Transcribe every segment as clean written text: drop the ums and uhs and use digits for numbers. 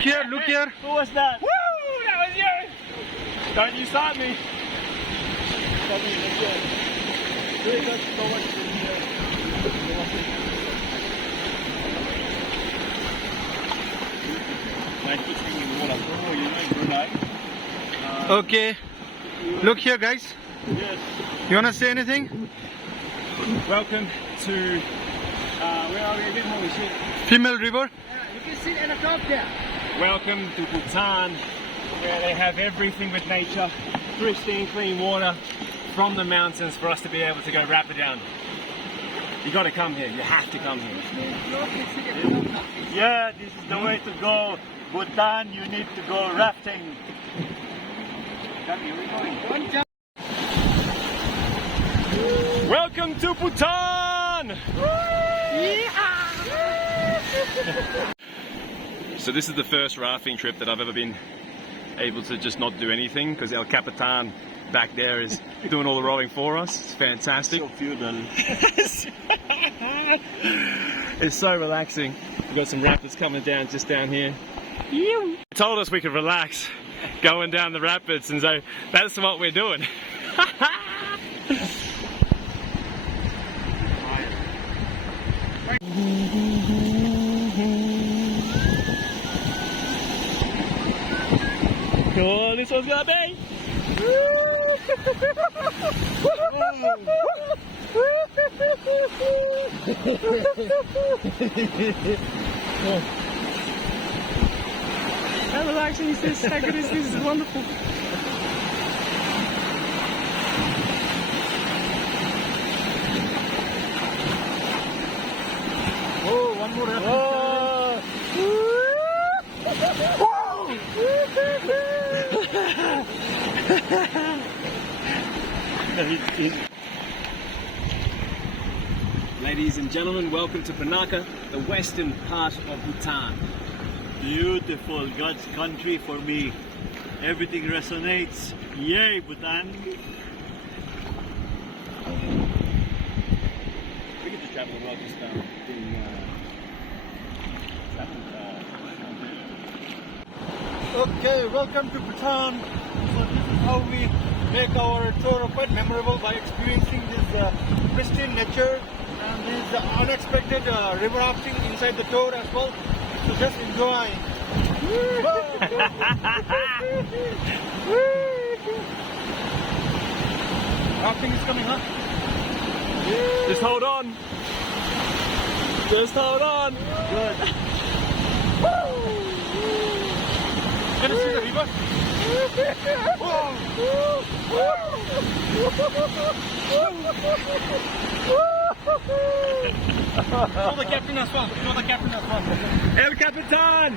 Here, look here. Who was that? Woo! That was you! Don't you start me. Stop me, let's go. Really not so much in here. Like fishing in water. Oh, you know, Brunei. Okay. Look here, guys. Yes. You wanna say anything? Welcome to, where are we again? Holy shit. Female River. You can sit at the top there. Welcome to Bhutan, where they have everything with nature, pristine, clean water from the mountains for us to be able to go rapid down. You got to come here. You have to come here. Yeah, this is the way to go. Bhutan, you need to go rafting. Welcome to Bhutan! So this is the first rafting trip that I've ever been able to just not do anything, because El Capitan back there is doing all the rowing for us. It's fantastic. So feudal. It's so relaxing. We've got some rapids coming down just down here. They told us we could relax going down the rapids, and so that's what we're doing. Cool, this one's gonna be. How relaxing is this? How good is this? This is wonderful. Oh, one more rafting. Ladies and gentlemen, welcome to Punakha, the western part of Bhutan. Beautiful, God's country for me. Everything resonates. Yay, Bhutan. We could just travel the world just Okay, welcome to Bhutan. So this is how we make our tour quite memorable by experiencing this pristine nature and this unexpected river rafting inside the tour as well. So just enjoy. Rafting is coming, huh? Just hold on. Just hold on. Good. Can you see the river? Show the captain as well. Show the captain as well. El Capitan!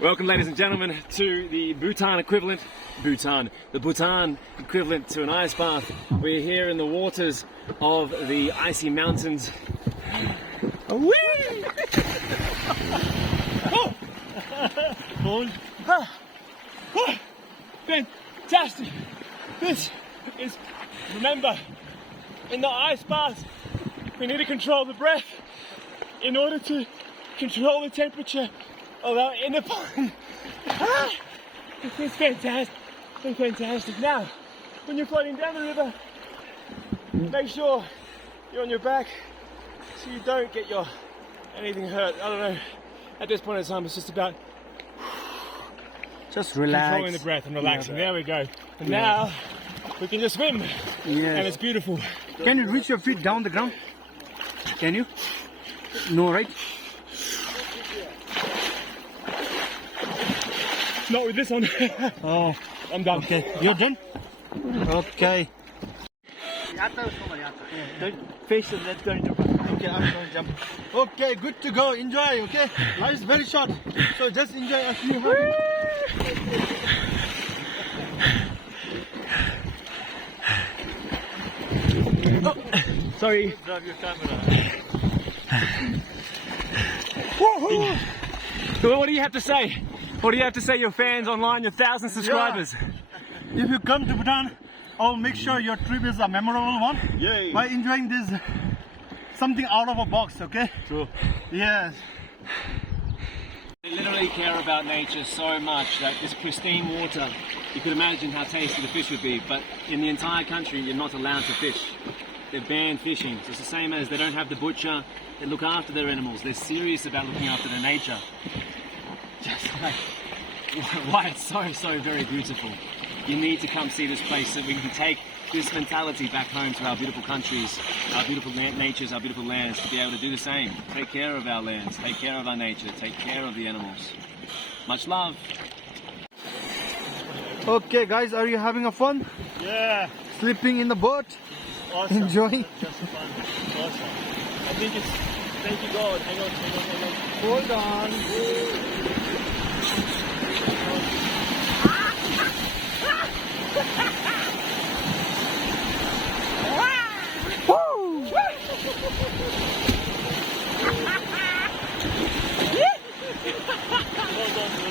Welcome, ladies and gentlemen, to the Bhutan equivalent, the Bhutan equivalent to an ice bath. We're here in the waters of the icy mountains. Whee! Oh! Cold. Fantastic! This is, remember, in the ice bath, we need to control the breath in order to control the temperature of our inner body. It's fantastic. It's fantastic. Now, when you're floating down the river, make sure you're on your back so you don't get anything hurt. I don't know. At this point in time, it's just about Just relax. controlling the breath and relaxing. There we go. And now we can just swim. And it's beautiful. Can you reach your feet down the ground? Can you? No, right? Not with this one. Oh, I'm done. okay. You're done? Okay. Don't face the net going to Okay, I'm going to jump. Okay, good to go. Enjoy, okay? Life is very short. So just enjoy as you have. Oh, sorry. grab your camera. So what do you have to say? What do you have to say your fans online, your 1,000 subscribers? If you come to Bhutan, I'll make sure your trip is a memorable one. Yay. By enjoying this something out of a box, okay? True. Yes. They literally care about nature so much that this pristine water, you can imagine how tasty the fish would be, but in the entire country you're not allowed to fish. They're banned fishing. So it's the same as they don't have the butcher, they look after their animals. They're serious about looking after their nature. Just like why it's so very beautiful. You need to come see this place so we can take this mentality back home to our beautiful countries, our beautiful natures, our beautiful lands, to be able to do the same. Take care of our lands, take care of our nature, take care of the animals. Much love. Okay guys, are you having a fun? Yeah. Sleeping in the boat? Awesome. Enjoying? Just fun. Awesome. I think it's, thank you God, hang on. Hold on. Woo! Well done, dude.